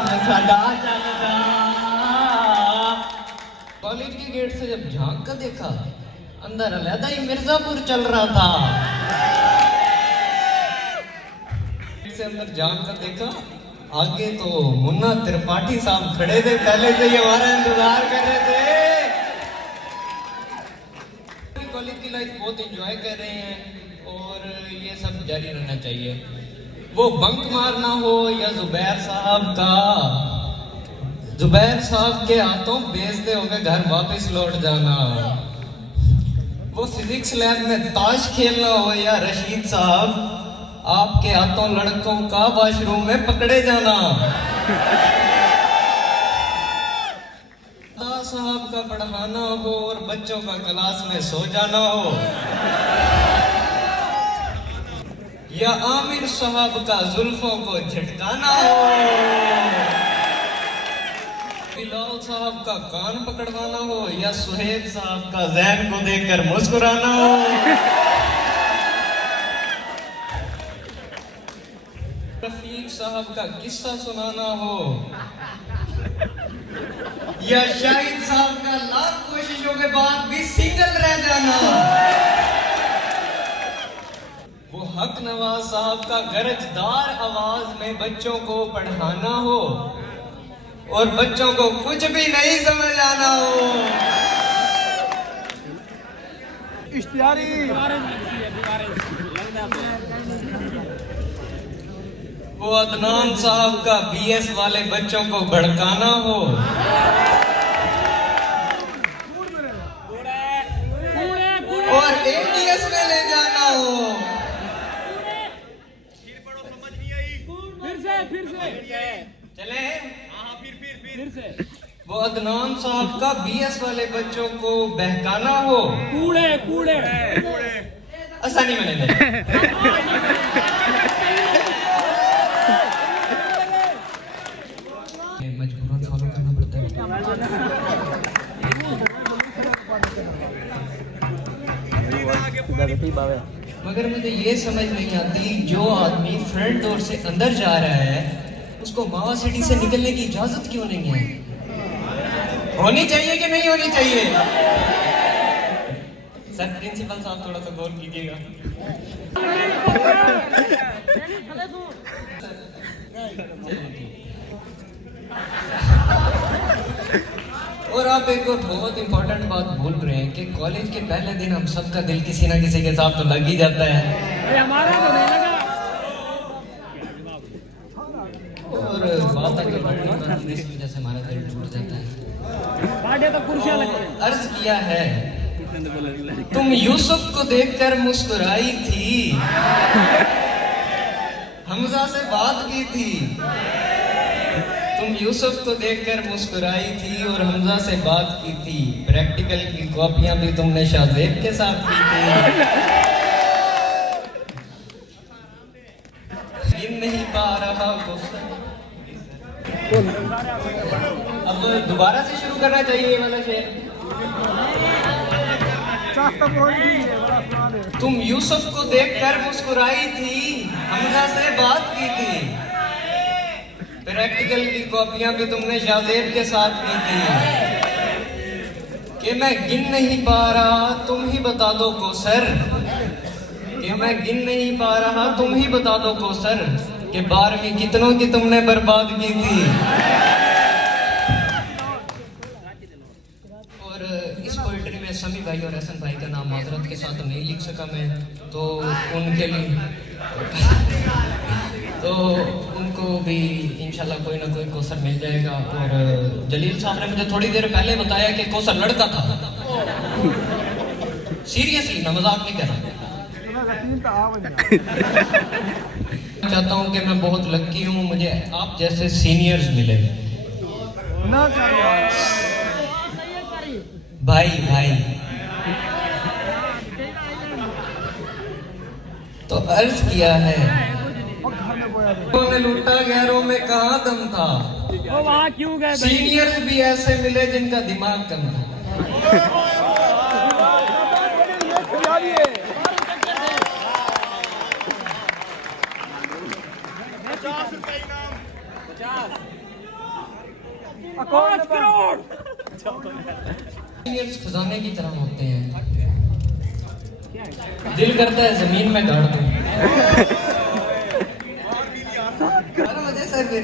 नाम सदा चलदा। कॉलेज के गेट से जब झांक कर देखा, अंदर अलहदा ही मिर्जापुर चल रहा था। से अंदर झांक कर देखा, आगे तो मुन्ना त्रिपाठी साहब खड़े थे, पहले से ही हमारा इंतजार कर रहे थे। कॉलेज की लाइफ बहुत एंजॉय कर रहे हैं और ये सब जारी रहना चाहिए। वो बंक मारना हो या जुबैर साहब के हाथों बेचते हो गए घर वापस लौट जाना, वो फिजिक्स लैब में ताश खेलना हो या रशीद साहब आपके हाथों लड़कों का वॉशरूम में पकड़े जाना, साहब का पढ़ाना हो और बच्चों का क्लास में सो जाना हो, या आमिर साहब का जुल्फों को झटकाना हो, बिलाल साहब का कान पकड़वाना हो या सुहेब साहब का जैन को देखकर मुस्कुराना हो, रफीक साहब का किस्सा सुनाना हो, या शाहिद साहब का लाख कोशिशों के बाद भी सिंगल रह जाना, वो हक नवाज साहब का गरजदार आवाज में बच्चों को पढ़ाना हो और बच्चों को कुछ भी नहीं समझ आना हो, वो अदनान साहब का बीएस वाले बच्चों को भड़काना हो, और एटीएस में ले जाना हो, फिर से चले फिर से वो अदनान साहब का बीएस वाले बच्चों को बहकाना हो, कूड़े आसानी में ले मजबूरन फॉलो करना पड़ता है। मगर मुझे ये समझ नहीं आती, जो आदमी फ्रंट डोर से अंदर जा रहा है उसको मावा सिटी से निकलने की इजाजत क्यों नहीं है? होनी चाहिए कि नहीं होनी चाहिए? सर प्रिंसिपल साहब थोड़ा सा गौर कीजिएगा। और आप एक और बहुत इंपॉर्टेंट बात भूल रहे हैं कि कॉलेज के पहले दिन हम सबका दिल किसी ना किसी के साथ तो लग ही जाता है। हमारा तो नहीं लगा। और बात आगे बढ़ने इस वजह से हमारा दिल टूट जाता है। तो कुर्सियां लगती हैं। अर्ज किया है, तुम यूसुफ को देखकर मुस्कुराई थी, हमजा से बात की थी। तुम यूसुफ को देखकर मुस्कुराई थी और हमजा से बात की थी। प्रैक्टिकल की कॉपियां भी तुमने शाहजेब के साथ की थी। गिन नहीं पा रहा गुस्सा। अब दोबारा से शुरू करना चाहिए ये वाला शेर। तुम यूसुफ को देखकर मुस्कुराई थी, हमजा से बात की थी। प्रैक्टिकल की कॉपियां भी तुमने शाहजेब के साथ की थी। कि मैं गिन नहीं पा रहा, तुम ही बता दो को सर। कि मैं गिन नहीं पा रहा, तुम ही बता दो को सर। कि 12वीं कितनों की तुमने बर्बाद की थी। और इस पोइट्री में समी भाई और हसन भाई का नाम माजरत के साथ नहीं लिख सका मैं, तो उनके लिए तो उनको भी इंशाल्लाह कोई ना कोई कौसर मिल जाएगा। और जलील साहब ने मुझे थोड़ी देर पहले बताया कि कौसर लड़का था। सीरियसली, मैं मजाक नहीं कर रहा। चाहता हूँ कि मैं बहुत लकी हूँ, मुझे आप जैसे सीनियर्स मिले। भाई तो अर्ज किया है, लूटा गैरों में कहाँ दम था, वहाँ क्यों गए? सीनियर्स भी ऐसे मिले जिनका दिमाग कम था। 5 करोड़। सीनियर्स खजाने की तरह होते हैं, दिल करता है जमीन में गाड़ दूं। मजे सर फिर